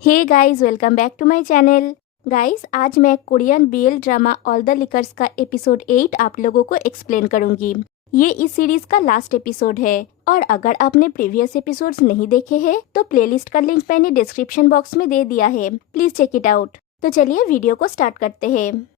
Hey guys, welcome back to my channel. Guys, आज मैं Korean BL drama all the likers का episode 8 आप लोगों को एक्सप्लेन करूंगी। ये इस सीरीज का लास्ट एपिसोड है और अगर आपने प्रीवियस एपिसोड्स नहीं देखे हैं तो प्लेलिस्ट का लिंक मैंने डिस्क्रिप्शन बॉक्स में दे दिया है, प्लीज चेक इट आउट। तो चलिए वीडियो को स्टार्ट करते हैं।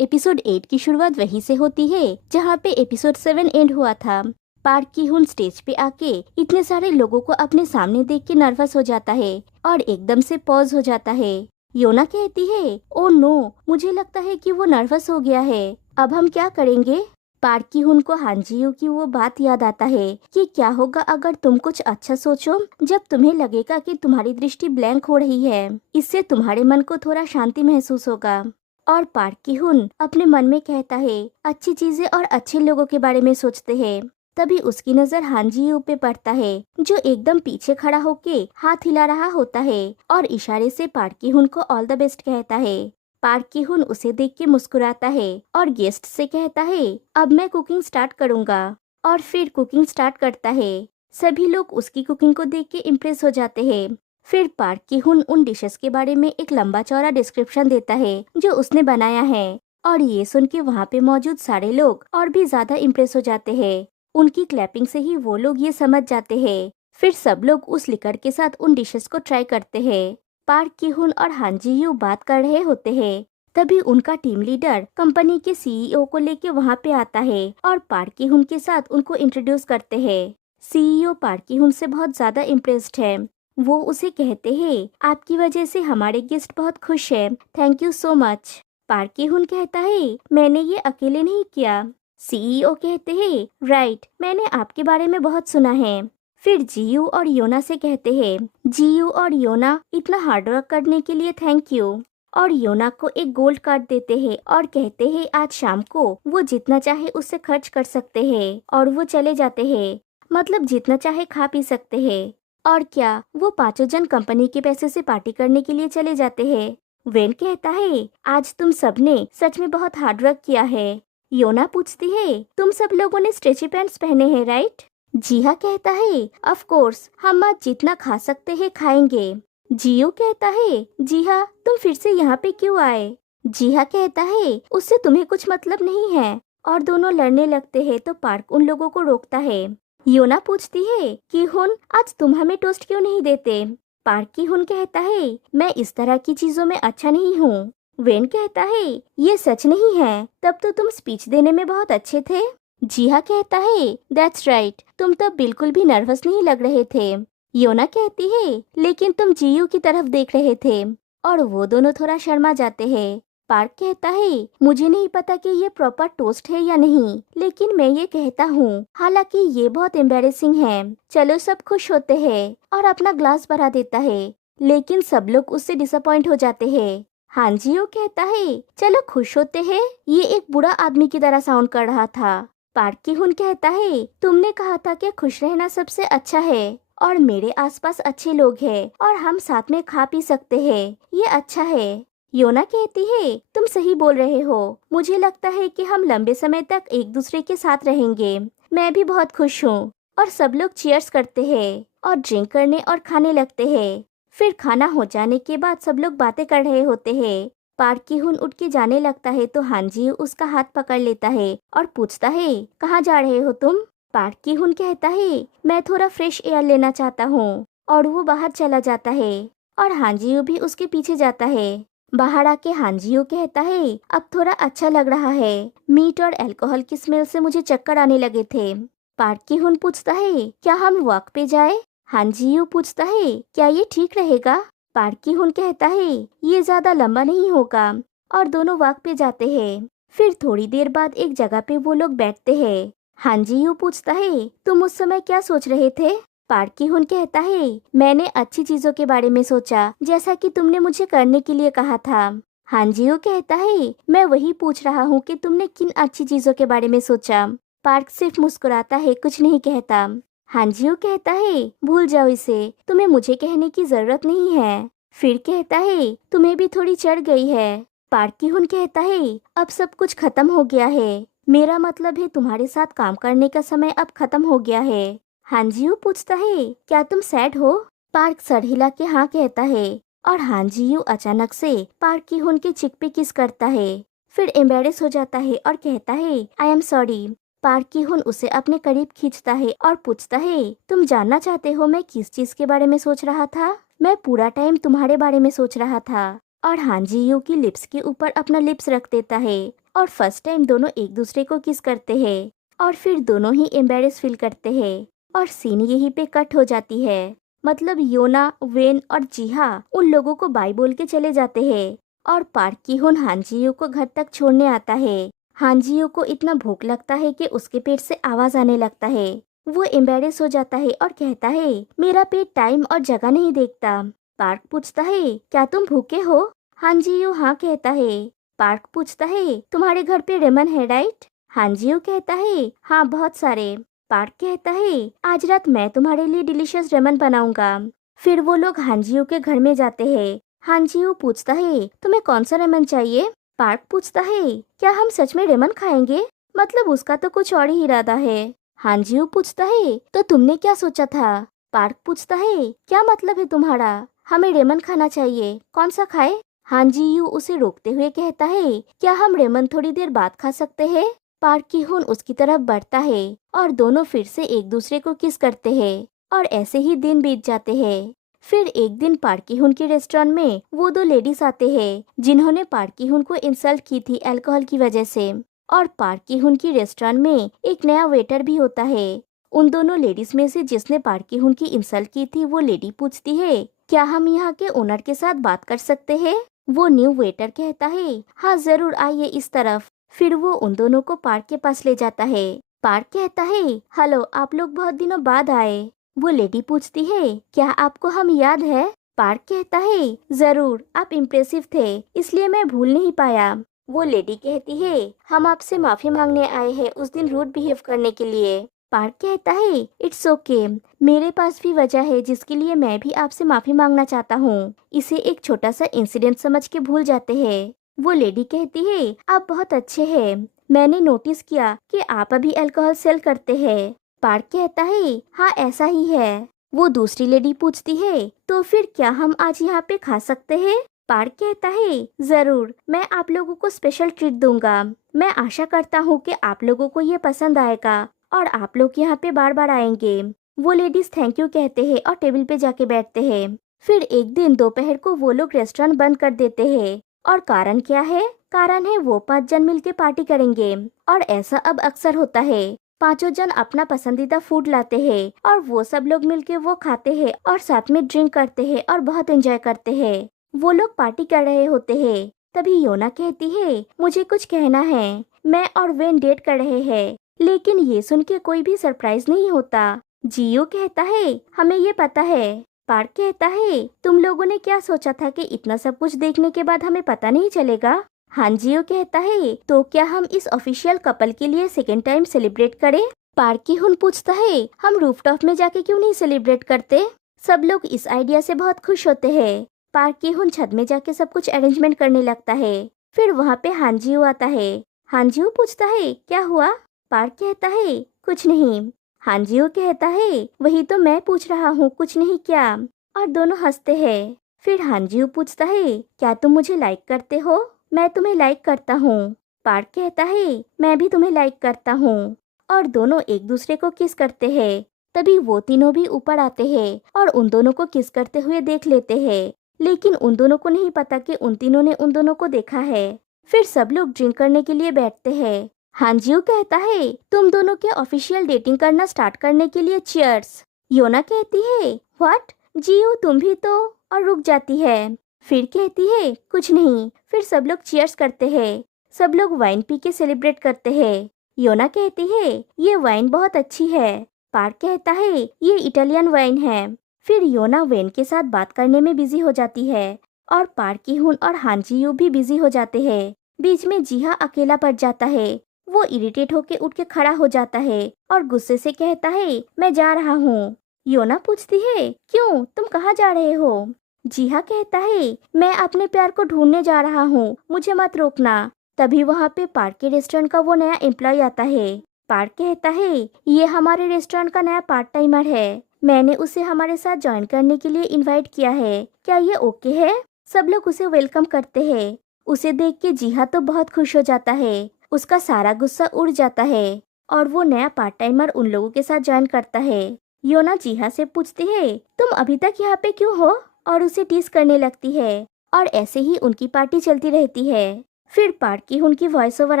एपिसोड 8 की शुरुआत वहीं से होती है जहाँ पे एपिसोड 7 एंड हुआ था। पार्क की हुन स्टेज पे आके इतने सारे लोगों को अपने सामने देख के नर्वस हो जाता है और एकदम से पॉज हो जाता है। योना कहती है, ओ नो, मुझे लगता है कि वो नर्वस हो गया है, अब हम क्या करेंगे। पार्क की हुन को हांजियो की वो बात याद आता है कि क्या होगा अगर तुम कुछ अच्छा सोचो, जब तुम्हें लगेगा कि तुम्हारी दृष्टि ब्लैंक हो रही है, इससे तुम्हारे मन को थोड़ा शांति महसूस होगा। और पार्क की हुन अपने मन में कहता है, अच्छी चीजें और अच्छे लोगों के बारे में सोचते हैं। तभी उसकी नजर हांजियो पे पड़ता है जो एकदम पीछे खड़ा होके हाथ हिला रहा होता है और इशारे से पार्क की हुन को ऑल द बेस्ट कहता है। पार्क की हुन उसे देख के मुस्कुराता है और गेस्ट से कहता है, अब मैं कुकिंग स्टार्ट करूंगा। और फिर कुकिंग स्टार्ट करता है। सभी लोग उसकी कुकिंग को देख के इम्प्रेस हो जाते हैं। फिर पार्क की हुन उन डिशेस के बारे में एक लंबा चौड़ा डिस्क्रिप्शन देता है जो उसने बनाया है और ये सुन के वहाँ पे मौजूद सारे लोग और भी ज्यादा इम्प्रेस हो जाते हैं। उनकी क्लैपिंग से ही वो लोग ये समझ जाते हैं। फिर सब लोग उस लिकर के साथ उन डिशेस को ट्राई करते हैं। पार्क की हुन और हांजी यू बात कर रहे होते हैं। तभी उनका टीम लीडर कंपनी के सीईओ को लेके वहाँ पे आता है और पार्क की हुन के साथ उनको इंट्रोड्यूस करते हैं। सीईओ पार्क की हुन से बहुत ज्यादा इम्प्रेस्ड है। वो उसे कहते हैं, आपकी वजह से हमारे गेस्ट बहुत खुश है, thank you so much. Park की हुन कहता है, मैंने ये अकेले नहीं किया। सीईओ कहते हैं, राइट, मैंने आपके बारे में बहुत सुना है। फिर जीयू और योना से कहते हैं, जीयू और योना, इतना हार्डवर्क करने के लिए थैंक यू। और योना को एक गोल्ड कार्ड देते हैं और कहते हैं आज शाम को वो जितना चाहे उससे खर्च कर सकते हैं और वो चले जाते हैं, मतलब जितना चाहे खा पी सकते हैं। और क्या वो पांचों जन कंपनी के पैसे से पार्टी करने के लिए चले जाते हैं। वेन कहता है, आज तुम सबने सच में बहुत हार्डवर्क किया है। योना पूछती है, तुम सब लोगों ने स्ट्रेची पैंट्स पहने हैं राइट। जीहा कहता है, ऑफ कोर्स, हम आज जितना खा सकते हैं खाएंगे। जियो कहता है, जीहा तुम फिर से यहाँ पे क्यों आए। जीहा कहता है, उससे तुम्हें कुछ मतलब नहीं है। और दोनों लड़ने लगते हैं तो पार्क उन लोगों को रोकता है। योना पूछती है कि हुन, आज तुम हमें टोस्ट क्यों नहीं देते। पार्क की हुन कहता है, मैं इस तरह की चीजों में अच्छा नहीं हूँ। वेन कहता है, ये सच नहीं है, तब तो तुम स्पीच देने में बहुत अच्छे थे। जीहा कहता है, दैट्स राइट, तुम तब बिल्कुल भी नर्वस नहीं लग रहे थे। योना कहती है, लेकिन तुम जीयू की तरफ देख रहे थे। और वो दोनों थोड़ा शर्मा जाते हैं। पार्क कहता है, मुझे नहीं पता कि ये प्रॉपर टोस्ट है या नहीं, लेकिन मैं ये कहता हूँ, हालांकि ये बहुत एम्बेरेसिंग है। चलो सब खुश होते हैं और अपना ग्लास भरा देता है, लेकिन सब लोग उससे डिसअपॉइंट हो जाते हैं। हांजियो कहता है, चलो खुश होते हैं, ये एक बुरा आदमी की तरह साउंड कर रहा था। पार्क की हुन कहता है, तुमने कहा था कि खुश रहना सबसे अच्छा है और मेरे आसपास अच्छे लोग हैं और हम साथ में खा पी सकते हैं, ये अच्छा है। योना कहती है, तुम सही बोल रहे हो, मुझे लगता है कि हम लंबे समय तक एक दूसरे के साथ रहेंगे, मैं भी बहुत खुश हूँ। और सब लोग चीयर्स करते हैं और ड्रिंक करने और खाने लगते हैं। फिर खाना हो जाने के बाद सब लोग बातें कर रहे होते हैं। पार्क की हुन उठ के जाने लगता है तो हांजी उसका हाथ पकड़ लेता है और पूछता है, कहाँ जा रहे हो तुम। पार्क की हुन कहता है, मैं थोड़ा फ्रेश एयर लेना चाहता हूँ। और वो बाहर चला जाता है और हांजियो भी उसके पीछे जाता है। बाहर आके हांजियो कहता है, अब थोड़ा अच्छा लग रहा है, मीट और अल्कोहल की स्मेल से मुझे चक्कर आने लगे थे। पार्क की हुन पूछता है, क्या हम वॉक पे जाए। हांजियो पूछता है, क्या ये ठीक रहेगा। पार्क की हुन कहता है, ये ज्यादा लंबा नहीं होगा। और दोनों वॉक पे जाते हैं। फिर थोड़ी देर बाद एक जगह पे वो लोग बैठते हैं। हांजियो पूछता है, तुम उस समय क्या सोच रहे थे। पार्क की हुन कहता है, मैंने अच्छी चीजों के बारे में सोचा, जैसा कि तुमने मुझे करने के लिए कहा था। हांजियो कहता है, मैं वही पूछ रहा हूँ कि तुमने किन अच्छी चीजों के बारे में सोचा। पार्क सिर्फ मुस्कुराता है, कुछ नहीं कहता। हांजियो कहता है, भूल जाओ इसे, तुम्हें मुझे कहने की जरूरत नहीं है। फिर कहता है, तुम्हें भी थोड़ी चढ़ गई है। पार्क की हुन कहता है, अब सब कुछ खत्म हो गया है, मेरा मतलब है तुम्हारे साथ काम करने का समय अब खत्म हो गया है। हांजियो पूछता है, क्या तुम सैड हो। पार्क सर हिला के हाँ कहता है और हान जी यू अचानक से पार्क की हुन के चिक पे किस करता है। फिर एम्बेरेस हो जाता है और कहता है आई एम सॉरी। पार्क की हुन उसे अपने करीब खींचता है और पूछता है तुम जानना चाहते हो मैं किस चीज के बारे में सोच रहा था? मैं पूरा टाइम तुम्हारे बारे में सोच रहा था। और हान जी यू की लिप्स के ऊपर अपना लिप्स रख देता है और फर्स्ट टाइम दोनों एक दूसरे को किस करते हैं और फिर दोनों ही एम्बेरेस फील करते हैं और सीन यहीं पे कट हो जाती है। मतलब योना, वेन और जीहा उन लोगों को बाय बोल के चले जाते हैं और पार्क की हुन हान जी यू को घर तक छोड़ने आता है। हान जी यू को इतना भूख लगता है कि उसके पेट से आवाज आने लगता है। वो एम्बेरेस हो जाता है और कहता है मेरा पेट टाइम और जगह नहीं देखता। पार्क पूछता है क्या तुम भूखे हो? हान जी यू हाँ कहता है। पार्क पूछता है तुम्हारे घर पे रेमन है राइट? हान जी यू कहता है हाँ बहुत सारे। पार्क कहता है आज रात मैं तुम्हारे लिए डिलीशियस रेमन बनाऊंगा। फिर वो लोग हान जी यू के घर में जाते हैं। हान जी यू पूछता है तुम्हें कौन सा रेमन चाहिए? पार्क पूछता है क्या हम सच में रेमन खाएंगे? मतलब उसका तो कुछ और ही इरादा है। हान जी यू पूछता है तो तुमने क्या सोचा था? पार्क पूछता है क्या मतलब है तुम्हारा? हमें रेमन खाना चाहिए, कौन सा खाए? हान जी यू उसे रोकते हुए कहता है क्या हम रेमन थोड़ी देर बाद खा सकते हैं? पार्क की हुन उसकी तरफ बढ़ता है और दोनों फिर से एक दूसरे को किस करते हैं और ऐसे ही दिन बीत जाते हैं। फिर एक दिन पार्क की हुन के रेस्टोरेंट में वो दो लेडीज आते हैं जिन्होंने पार्क की हुन को इंसल्ट की थी अल्कोहल की वजह से। और पार्क की हुन की रेस्टोरेंट में एक नया वेटर भी होता है। उन दोनों लेडीज में से जिसने पार्क की हुन की इंसल्ट की थी वो लेडी पूछती है क्या हम यहाँ के ओनर के साथ बात कर सकते हैं? वो न्यू वेटर कहता है हाँ जरूर आइए इस तरफ। फिर वो उन दोनों को पार्क के पास ले जाता है। पार्क कहता है हेलो आप लोग बहुत दिनों बाद आए। वो लेडी पूछती है क्या आपको हम याद है? पार्क कहता है जरूर आप इम्प्रेसिव थे इसलिए मैं भूल नहीं पाया। वो लेडी कहती है हम आपसे माफी मांगने आए हैं उस दिन रूड बिहेव करने के लिए। पार्क कहता है इट्स ओके मेरे पास भी वजह है जिसके लिए मैं भी आपसे माफी मांगना चाहता हूँ। इसे एक छोटा सा इंसिडेंट समझ के भूल जाते हैं। वो लेडी कहती है आप बहुत अच्छे हैं, मैंने नोटिस किया कि आप अभी अल्कोहल सेल करते हैं। पार्क कहता है हाँ ऐसा ही है। वो दूसरी लेडी पूछती है तो फिर क्या हम आज यहाँ पे खा सकते हैं? पार्क कहता है जरूर मैं आप लोगों को स्पेशल ट्रीट दूंगा। मैं आशा करता हूँ कि आप लोगों को ये पसंद आएगा और आप लोग यहाँ पे बार बार आएंगे। वो लेडीज थैंक यू कहते हैं और टेबल पे जाके बैठते हैं। फिर एक दिन दोपहर को वो लोग रेस्टोरेंट बंद कर देते हैं और कारण क्या है? कारण है वो 5 जन मिलके पार्टी करेंगे और ऐसा अब अक्सर होता है। पांचों जन अपना पसंदीदा फूड लाते हैं और वो सब लोग मिलके वो खाते हैं और साथ में ड्रिंक करते हैं और बहुत एंजॉय करते हैं। वो लोग पार्टी कर रहे होते हैं तभी योना कहती है मुझे कुछ कहना है, मैं और वेन डेट कर रहे हैं। लेकिन ये सुन के कोई भी सरप्राइज नहीं होता। जियो कहता है हमें ये पता है। पार्क कहता है तुम लोगों ने क्या सोचा था कि इतना सब कुछ देखने के बाद हमें पता नहीं चलेगा? हान जियो कहता है तो क्या हम इस ऑफिशियल कपल के लिए सेकेंड टाइम सेलिब्रेट करें? पार्क की हुन पूछता है हम रूफटॉप में जाके क्यों नहीं सेलिब्रेट करते? सब लोग इस आइडिया से बहुत खुश होते हैं। पार्क की हुन छत में जाके सब कुछ अरेंजमेंट करने लगता है। फिर वहाँ पे हान जियो आता है। हान जियो पूछता है क्या हुआ? पार्क कहता है कुछ नहीं। हान जियो कहता है वही तो मैं पूछ रहा हूँ कुछ नहीं क्या? और दोनों हंसते हैं। फिर हान जियो पूछता है क्या तुम मुझे लाइक करते हो? मैं तुम्हें लाइक करता हूँ। पार्क कहता है मैं भी तुम्हें लाइक करता हूँ। और दोनों एक दूसरे को किस करते हैं। तभी वो तीनों भी ऊपर आते हैं और उन दोनों को किस करते हुए देख लेते हैं। लेकिन उन दोनों को नहीं पता कि उन तीनों ने उन दोनों को देखा है। फिर सब लोग ड्रिंक करने के लिए बैठते हैं। हान जियो कहता है तुम दोनों के ऑफिशियल डेटिंग करना स्टार्ट करने के लिए चीयर्स। योना कहती है व्हाट जियो तुम भी तो, और रुक जाती है। फिर कहती है कुछ नहीं। फिर सब लोग चीयर्स करते हैं। सब लोग वाइन पी के सेलिब्रेट करते हैं। योना कहती है ये वाइन बहुत अच्छी है। पार्क कहता है ये इटालियन वाइन है। फिर योना वेन के साथ बात करने में बिजी हो जाती है और पार्क की हुन और हान जी यू भी बिजी हो जाते हैं। बीच में जिहा अकेला पड़ जाता है। वो इरिटेट होके उठ के खड़ा हो जाता है और गुस्से से कहता है मैं जा रहा हूँ। योना पूछती है क्यों तुम कहाँ जा रहे हो? जिहा कहता है मैं अपने प्यार को ढूंढने जा रहा हूँ, मुझे मत रोकना। तभी वहाँ पे पार्क के रेस्टोरेंट का वो नया एम्प्लॉय आता है। पार्क कहता है ये हमारे रेस्टोरेंट का नया पार्ट टाइमर है, मैंने उसे हमारे साथ ज्वाइन करने के लिए इनवाइट किया है, क्या ये ओके है? सब लोग उसे वेलकम करते हैं। उसे देख के जीहा तो बहुत खुश हो जाता है, उसका सारा गुस्सा उड़ जाता है और वो नया पार्ट टाइमर उन लोगों के साथ ज्वाइन करता है। योना जीहा से पूछती है, तुम अभी तक यहाँ पे क्यों हो? और उसे टीज करने लगती है और ऐसे ही उनकी पार्टी चलती रहती है। फिर पार्क की उनकी वॉइस ओवर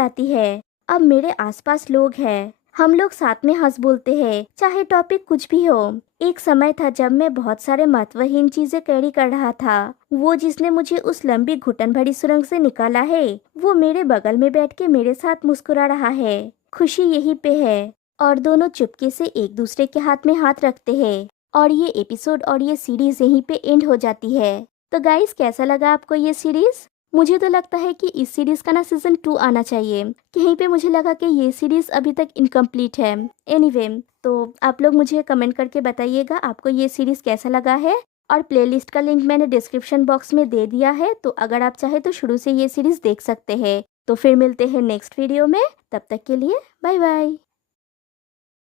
आती है, अब मेरे आसपास लोग हैं, हम लोग साथ में हंस बोलते हैं, चाहे टॉपिक कुछ भी हो। एक समय था जब मैं बहुत सारे महत्वहीन चीजें कैरी कर रहा था। वो जिसने मुझे उस लंबी घुटन भरी सुरंग से निकाला है, वो मेरे बगल में बैठ के मेरे साथ मुस्कुरा रहा है। खुशी यहीं पे है। और दोनों चुपके से एक दूसरे के हाथ में हाथ रखते हैं और ये एपिसोड और ये सीरीज यहीं पे एंड हो जाती है। तो गाइस, कैसा लगा आपको ये सीरीज? मुझे तो लगता है कि इस सीरीज का ना सीजन 2 आना चाहिए। कहीं पे मुझे लगा कि ये सीरीज अभी तक इनकम्प्लीट है। एनीवे, तो आप लोग मुझे कमेंट करके बताइएगा आपको ये सीरीज कैसा लगा है। और प्लेलिस्ट का लिंक मैंने डिस्क्रिप्शन बॉक्स में दे दिया है, तो अगर आप चाहे तो शुरू से ये सीरीज देख सकते हैं। तो फिर मिलते हैं नेक्स्ट वीडियो में, तब तक के लिए बाय बाय।